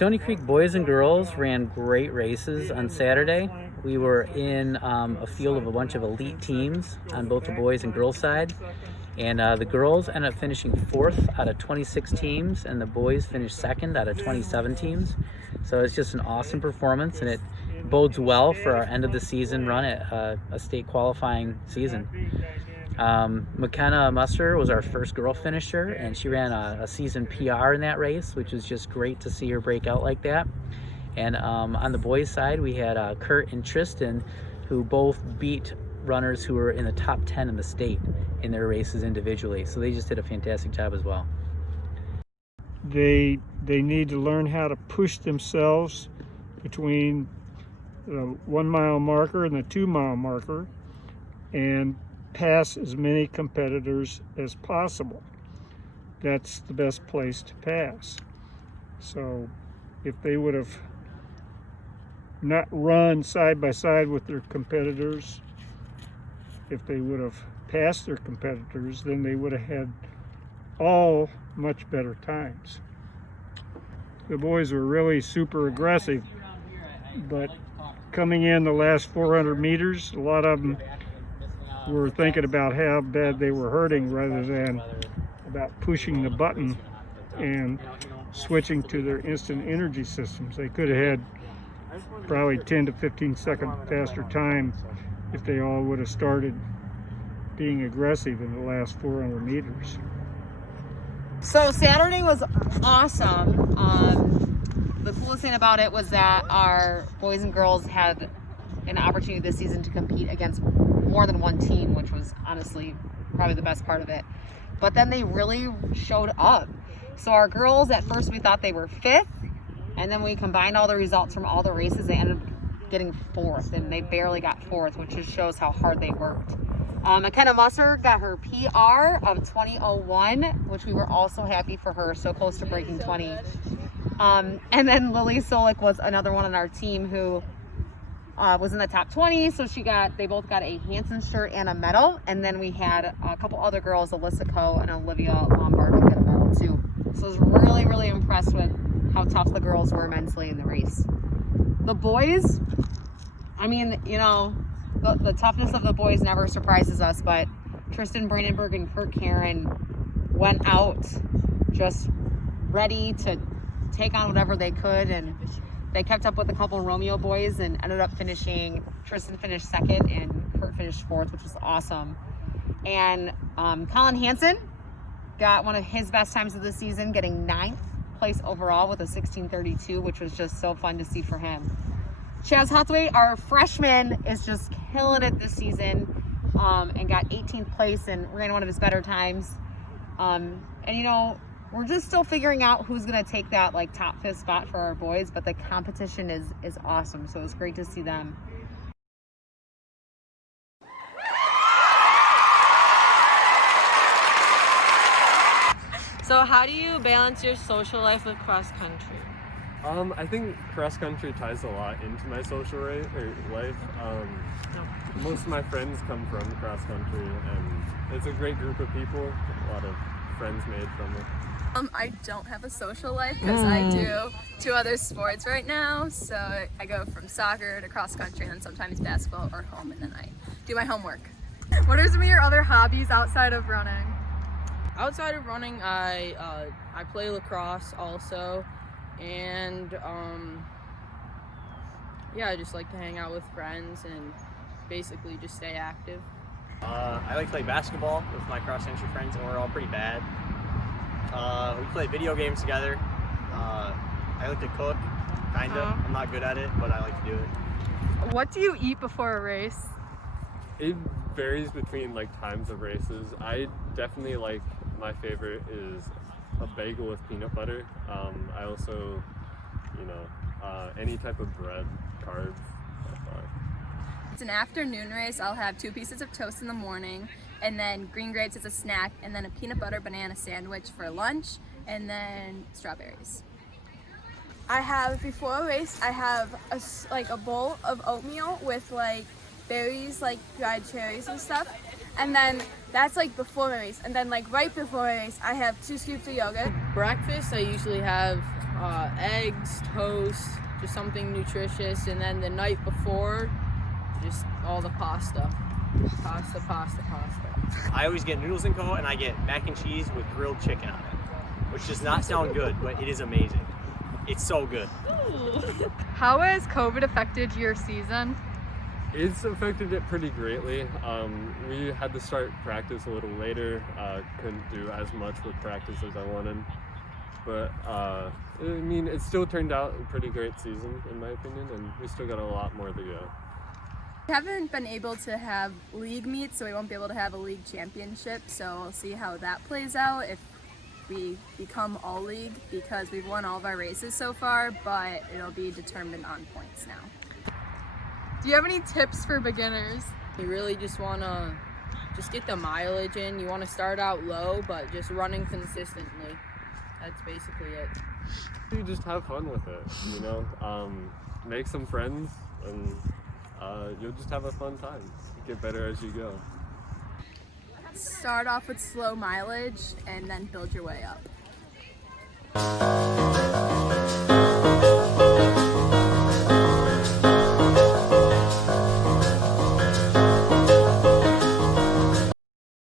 Stony Creek boys and girls ran great races on Saturday. We were in a field of a bunch of elite teams on both the boys and girls side. And the girls ended up finishing 4th out of 26 teams, and the boys finished 2nd out of 27 teams. So it's just an awesome performance, and it bodes well for our end of the season run at a state qualifying season. McKenna Musser was our first girl finisher, and she ran a season PR in that race, which was just great to see her break out like that. And on the boys' side, we had Kurt and Tristan, who both beat runners who were in the top 10 in the state in their races individually. So they just did a fantastic job as well. They need to learn how to push themselves between the 1 mile marker and the 2 mile marker and pass as many competitors as possible. That's the best place to pass. So if they would have not run side by side with their competitors, if they would have passed their competitors, then they would have had all much better times. The boys were really super aggressive, but coming in the last 400 meters, a lot of them were thinking about how bad they were hurting rather than about pushing the button and switching to their instant energy systems. They could have had probably 10 to 15 second faster time if they all would have started being aggressive in the last 400 meters. So Saturday was awesome. The coolest thing about it was that our boys and girls had an opportunity this season to compete against more than one team, which was honestly probably the best part of it. But then they really showed up. So our girls, at first we thought they were 5th, and then we combined all the results from all the races. They ended up getting 4th, and they barely got 4th, which just shows how hard they worked. McKenna Musser got her PR of 20:01, which we were also happy for her, so close to breaking 20. And then Lily Solik was another one on our team who was in the top 20, so they both got a Hanson shirt and a medal. And then we had a couple other girls, Alyssa Coe and Olivia Lombardo, get a medal too. So I was really, really impressed with how tough the girls were mentally in the race. The boys, I mean, you know, the toughness of the boys never surprises us, but Tristan Brandenburg and Kurt Karen went out just ready to take on whatever they could, and they kept up with a couple Romeo boys and ended up finishing. Tristan finished 2nd and Kurt finished 4th, which was awesome. And Colin Hansen got one of his best times of the season, getting 9th place overall with a 16:32, which was just so fun to see for him. Chaz Hathaway, our freshman, is just killing it this season, and got 18th place and ran one of his better times. And you know, we're just still figuring out who's going to take that like top 5th spot for our boys, but the competition is awesome. So it's great to see them. So how do you balance your social life with cross country? I think cross country ties a lot into my social life. Most of my friends come from cross country, and it's a great group of people. A lot of friends made from it. I don't have a social life because I do 2 other sports right now. So I go from soccer to cross country and then sometimes basketball or home, and then I do my homework. What are some of your other hobbies outside of running? Outside of running, I play lacrosse also, and yeah, I just like to hang out with friends and basically just stay active. I like to play basketball with my cross-country friends, and we're all pretty bad. We play video games together. I like to cook, kinda. I'm not good at it, but I like to do it. What do you eat before a race? It varies between like times of races. I definitely like, my favorite is a bagel with peanut butter. I also, you know, any type of bread, carbs. It's an afternoon race. I'll have 2 pieces of toast in the morning, and then green grapes as a snack, and then a peanut butter banana sandwich for lunch, and then strawberries. I have, before a race, I have a bowl of oatmeal with like berries, like dried cherries and stuff. And then That's like before my race. And then like right before my race, I have 2 scoops of yogurt. Breakfast, I usually have eggs, toast, just something nutritious, and then the night before, just all the pasta. Pasta. I always get noodles and co, and I get mac and cheese with grilled chicken on it, which does not sound good, but it is amazing. It's so good. How has COVID affected your season? It's affected it pretty greatly. We had to start practice a little later. Couldn't do as much with practice as I wanted. But I mean, it still turned out a pretty great season in my opinion, and we still got a lot more to go. We haven't been able to have league meets, so we won't be able to have a league championship. So we'll see how that plays out if we become all league, because we've won all of our races so far, but it'll be determined on points now. Do you have any tips for beginners? You really just want to get the mileage in. You want to start out low, but just running consistently. That's basically it. You just have fun with it, you know? Make some friends, and you'll just have a fun time. Get better as you go. Start off with slow mileage and then build your way up.